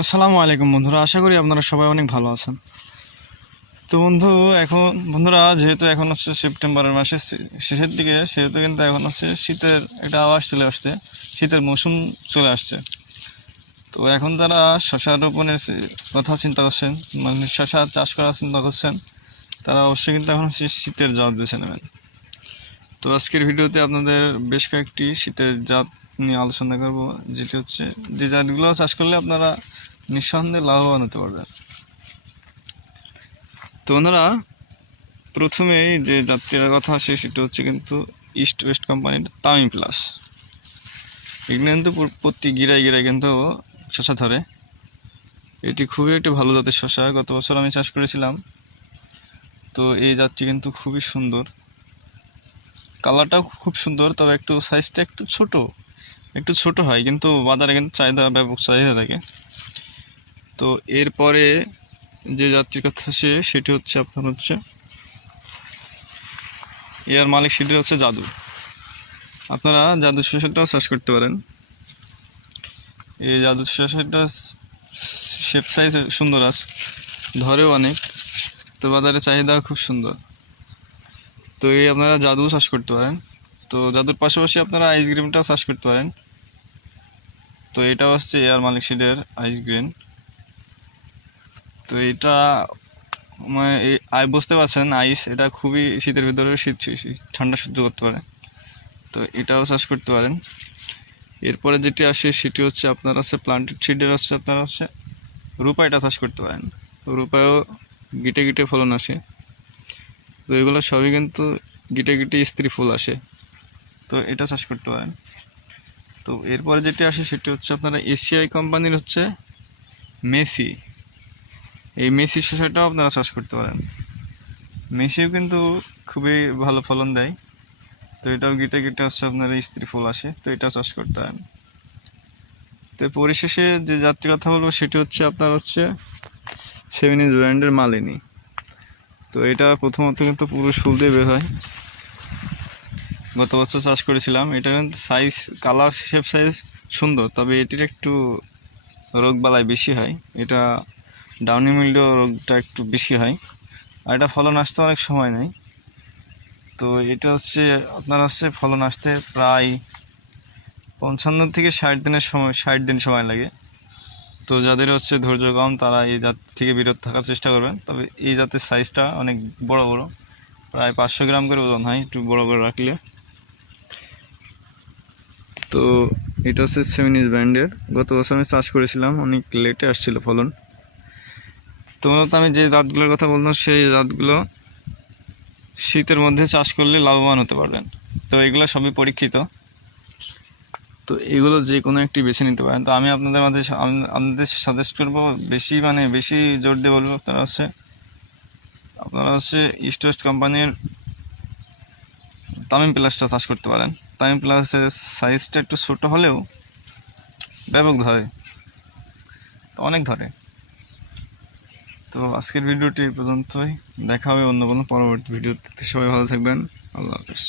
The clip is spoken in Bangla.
আসসালামু আলাইকুম বন্ধুরা, আশা করি আপনারা সবাই অনেক ভালো আছেন। তো বন্ধু, এখন বন্ধুরা, যেহেতু এখন হচ্ছে সেপ্টেম্বরের মাসের শেষের দিকে, সেহেতু কিন্তু এখন হচ্ছে শীতের একটা আওয়াজ চলে আসছে, শীতের মৌসুম চলে আসছে। তো এখন যারা শশা রোপণের কথা চিন্তা করছেন মানে শশা চাষ করার চিন্তা করছেন, তারা অবশ্যই কিন্তু এখন হচ্ছে শীতের জাত বেছে নেবেন। তো আজকের ভিডিওতে আপনাদের বেশ কয়েকটি শীতের জাত নিয়ে আলোচনা করব, যেটি হচ্ছে যে জাতগুলো চাষ করলে আপনারা নিঃসন্দেহে লাভবান হতে পারবেন। তো ওনারা প্রথমেই যে জাতটির কথা আসে সেটা হচ্ছে কিন্তু ইস্ট ওয়েস্ট কোম্পানির তামিম প্লাস এখানে কিন্তু প্রতি গিরায় গিরায় কিন্তু শশা ধরে। এটি খুবই একটি ভালো জাতের শশা। গত বছর আমি চাষ করেছিলাম। তো এই জাতটি কিন্তু খুবই সুন্দর। কালারটাও খুব সুন্দর, তবে একটু সাইজটা একটু ছোট। একটু ছোট হয়, কিন্তু বাজারে কিন্তু চাহিদা ব্যাপক চাহিদা থাকে। তো এরপরে যে যাত্রীর কথা আসে সেটি হচ্ছে আপনার হচ্ছে এয়ার মালিক, সেটি হচ্ছে জাদু। আপনারা জাদু শসাটাও চাষ করতে পারেন। এই জাদু শসাটা শেপ সাইজ সুন্দর আছে ধরেও অনেক, তো বাজারে চাহিদা খুব সুন্দর। তো এই আপনারা জাদু চাষ করতে পারেন। তো জাদুর পাশাপাশি আপনারা আইসক্রিমটাও চাষ করতে পারেন। তো এটা হচ্ছে এয়ার মালিক সিডের আইসক্রিম তো এটা মানে আই বুঝতে পারছেন আইস এটা খুবই শীতের ভিতরে শীত ঠান্ডা সহ্য করতে পারে। তো এটাও চাষ করতে পারেন। এরপরে যেটি আসে সেটি হচ্ছে আপনার আছে প্লান্টেড সিডের হচ্ছে আপনার হচ্ছে রূপা এটা চাষ করতে পারেন। রূপায়ও গিটে গিটে ফলন আসে। তো এগুলো সবই কিন্তু গিটে গিটে স্ত্রী ফুল আসে। তো এটা চাষ করতে পারেন। তো এরপরে যেটি আসে সেটি হচ্ছে আপনারা এসিআই কোম্পানির হচ্ছে মেসি। এই মেসি শসাটাও আপনারা চাষ করতে পারেন। মেসিও কিন্তু খুবই ভালো ফলন দেয়। তো এটাও গিটে গিটে হচ্ছে আপনার স্ত্রী ফুল আসে, তো এটাও চাষ করতে পারেন। তো পরিশেষে যে যাত্রীর কথা বলব সেটি হচ্ছে আপনার হচ্ছে সেভেন ইজ ব্র্যান্ডের মালিনী। তো এটা প্রথমত কিন্তু পুরো ফুল দিয়ে বের হয়। গত বছর চাষ করেছিলাম। এটা কিন্তু সাইজ কালার শেপ সাইজ সুন্দর, তবে এটির একটু রোগ রোগবালাই বেশি হয়। এটা ডাউনি মিল্ডিও রোগটা একটু বেশি হয়। আর এটা ফলন আসতে অনেক সময় নেয়। তো এটা হচ্ছে, আপনার হচ্ছে ফলন আসতে প্রায় পঞ্চান্ন থেকে ষাট দিনের সময়, ষাট দিন সময় লাগে। তো যাদের হচ্ছে ধৈর্য কম, তারা এই জাত থেকে বিরত থাকার চেষ্টা করবেন। তবে এই জাতের সাইজটা অনেক বড় বড়। প্রায় পাঁচশো গ্রাম করে ওজন হয়, একটু বড় করে রাখলে। তো এটা হচ্ছে সেমিনিস ব্র্যান্ডের গত বছর আমি চাষ করেছিলাম, অনেক লেটে আসছিল ফলন। তো আমি যে জাতগুলোর কথা বললাম, সেই জাতগুলো শীতের মধ্যে চাষ করলে লাভবান হতে পারবেন। তো এগুলো সবই পরীক্ষিত। তো এগুলো যে কোনো একটি বেছে নিতে পারেন। তো আমি আপনাদের মাঝে আপনাদের সাজেস্ট করব, বেশি মানে বেশি জোর দিয়ে বলব, আপনারা হচ্ছে আপনারা হচ্ছে ইস্ট ওয়েস্ট কোম্পানির তামিম প্লাসটা চাষ করতে পারেন। তামিম প্লাসের সাইজটা একটু ছোটো হলেও ব্যাপক ধরে। তো অনেক ধরে। তো আজকের ভিডিওটি পর্যন্তই। দেখা হবে অন্য কোনো পরবর্তী ভিডিওতে সবাই ভালো থাকবেন। আল্লাহ হাফেজ।